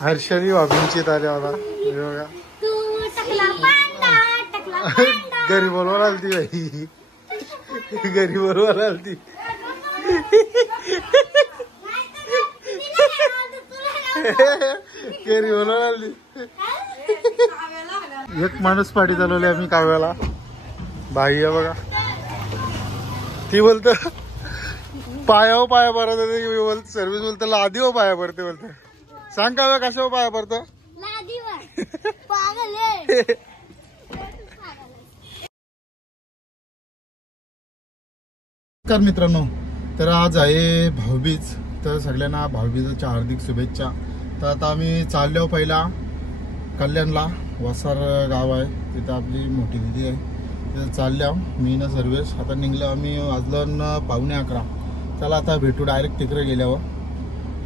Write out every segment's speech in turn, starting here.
हर्षदी बाबींची आल्या मला घरी बोलवा आलती बाई, घरी बोलवा आलती. घरी बोलवा आलती. एक माणूस पाठी चालवली आम्ही काव्याला. बाई आहे बघा, ती बोलत पायावर पाया भरत होते. सर्व्हिस बोलत लादी हो पाया भरते बोलत. सांग काव्या कशावर पाया भरत? नमस्कार मित्रांनो, तर आज आहे भाऊबीज. तर सगळ्यांना भाऊबीजेच्या हार्दिक शुभेच्छा. तर आता आम्ही चाललो पहिला कल्याणला. वसार गाव आहे तिथं आपली मोठी दिदी आहे, तिथं चालल्या मी ना सर्वेश. आता निघलो आम्ही, वाजलं 11:15. चला आता भेटू डायरेक्ट तिकडे गेल्यावर.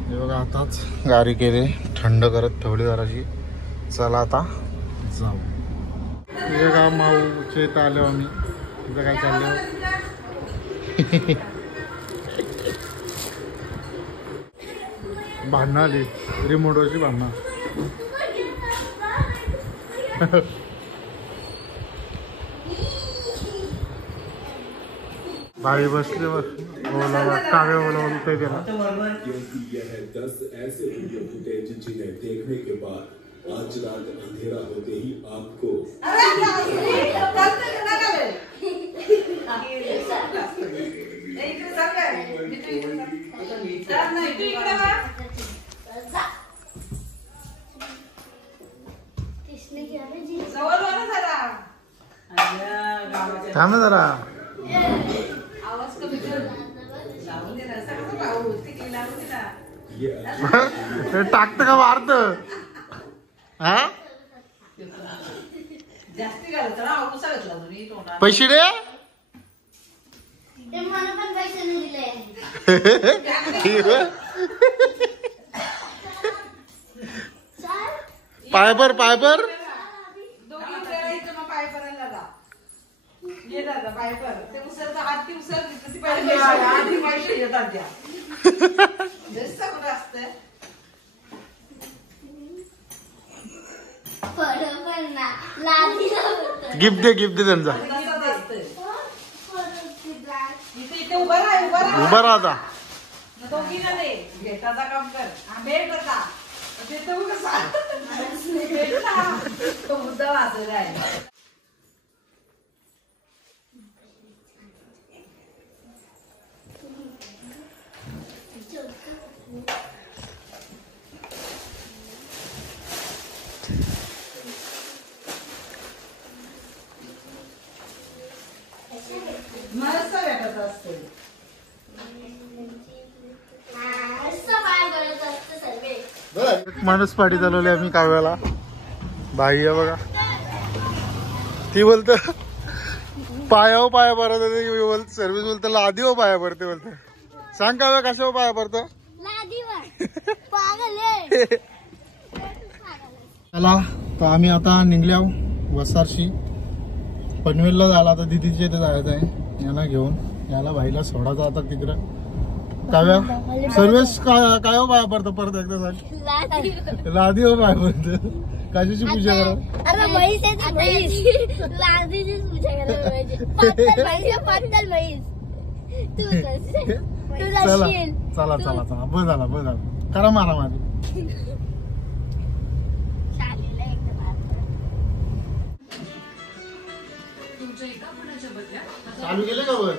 हे बघा आताच गाडी केली, थंड करत ठेवली जराशी. चला आता जाऊ. हे बघा माऊचे इथं आलो आम्ही. तिथं काय चाललं भांडणं आली, रिमोटवरची भांडणं. भाई बसले बोला काव्य बोला ते गेला. देखने के बाद आज रात अंधेरा होते ही आपको थांब जरा, टाकत का मारत? पैसे दे. पायबर पायबर गिफ्ट दे, गिफ्ट दे त्यांचा. उभा राहता काम कर. माणूस पाठी चालवली आम्ही काव्याला. बाई आहे बघा, ती बोलत पायावर पाया भरत होते. सर्व्हिस बोलत लादी हो पाया भरते बोलत. सांग काव्या कशावर पाया भरत? चला तर आम्ही आता निघल्या वसारशी पनवेलला झाला. आता दिदीच्या इथे जायचं आहे, याला घेऊन याला भाईला सोडायचं आता तिकडं. काव्या सर्वेश काय हो पाया पडतं? परत एकदा सांग. लादी हो पाया पडत. कशाची पूजा करा? चला चला चला बस झाला बस झाला. करा मारा मारी. चालू केले का बन?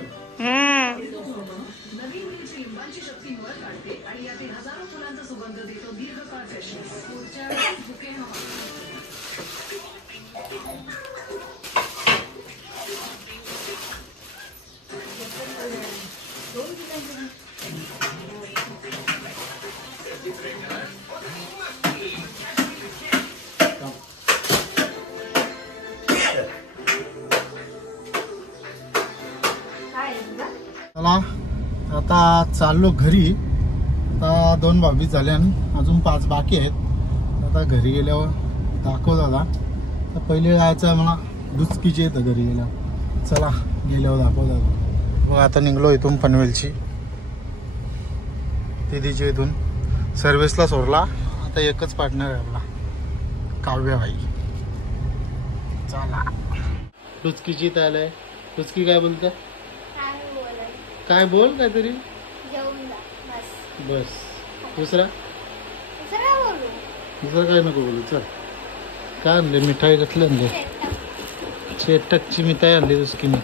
चला आता चाललो घरी. आता 2 भाभी झाल्या, अजून 5 बाकी आहेत. आता घरी गेल्यावर दाखव दादा. तर पहिले जायचं आहे मला दुचकीची येतं घरी गेल्यावर. चला गेल्यावर दाखव दादा. मग आता निघलो इथून पनवेलची दिदीच्या इथून सर्व्हिसला सोडला. आता एकच पार्टनर आहे आपला काव्यबाई. चला टुचकीची तयार आहे. टुचकी काय बोलत काय बोल काहीतरी बस. दुसरा काय नको बोलू. चल काय आणले मिठाई कसली आणले. चेटकची मिठाई आणली टुचकी मी.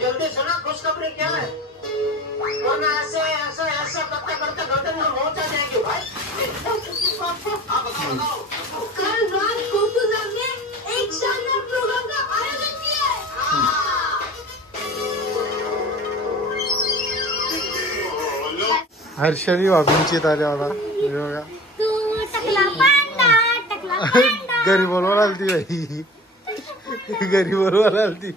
जल्दी सुना खुशखबरी क्या है वरना ऐसे ऐसा ऐसा करते करते गर्दन में मोच आ जाएगी भाई. बताओ कल रात कोटुला में एक शानदार प्रोग्राम का आयोजन किया है. हर्षली बाबींची ताऱ्या होता बघा. घरी बोलवायला आलती बाई. घरी बोलवायला आलती.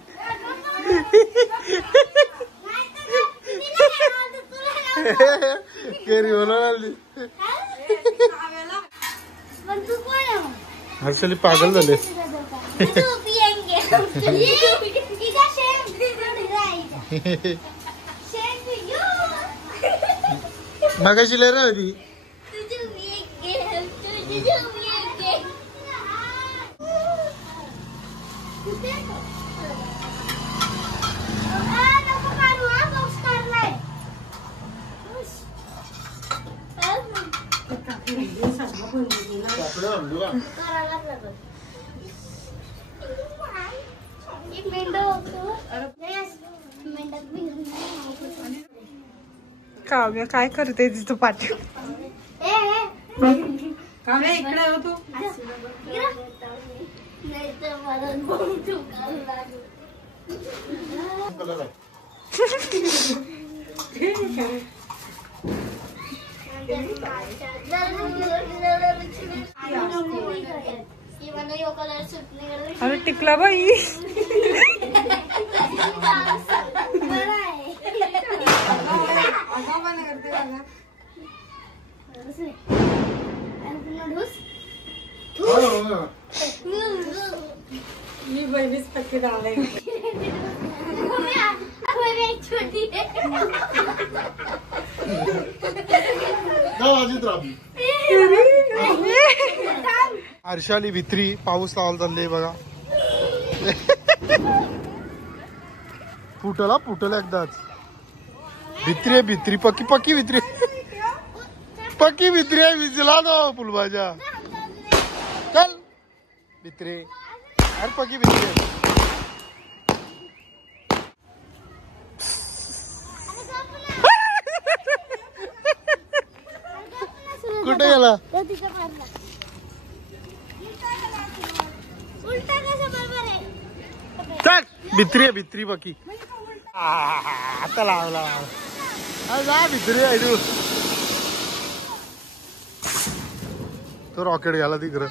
घरी बोलवायला आलती. हर्षली पागल झाले. मगाशी लय ना होती. काव्य काय करते तिथं पाठी. काव्य इकडे होतो. अरे टिकला बाई. मी बहिणीच पक्की डावले. हर्षाली भित्री पाऊस लावायला चालले बघा. फुटला एकदाच. भित्री आहे भित्री पक्की पक्की भित्री पक्की भित्री आहे. विजला तो फुलभाज्या चल भित्री अरे पक्की भित्री आहे. कुठे गेला. चल भित्री आहे भित्री पक्की. आता लावला जा भित्री आहे तू. तो रॉकेट घाला तिकडं.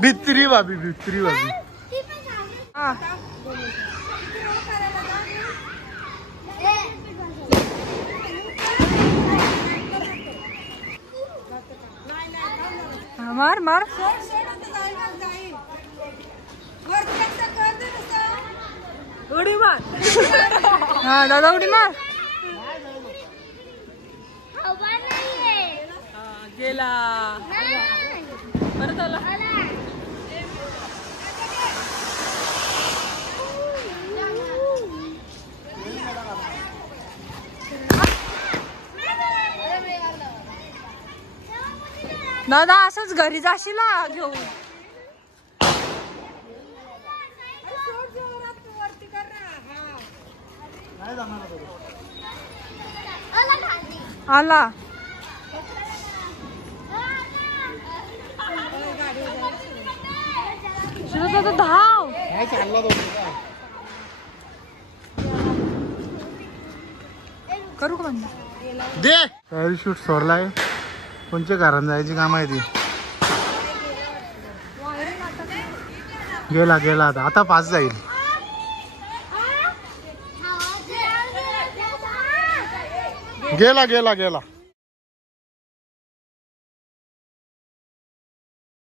भित्री भाभी भित्री भाभी. मार मार. उडी मार. हा दादा उडी मार. गेला परत आला. दादा असंच घरी जाशील घेऊन. आला धाव. करू का बंद? दे पॅराशूट सोडलाय. कोणच्या घरात जायची काम आहे ती. गेला गेला आता 5 जाईल. गेला गेला गेला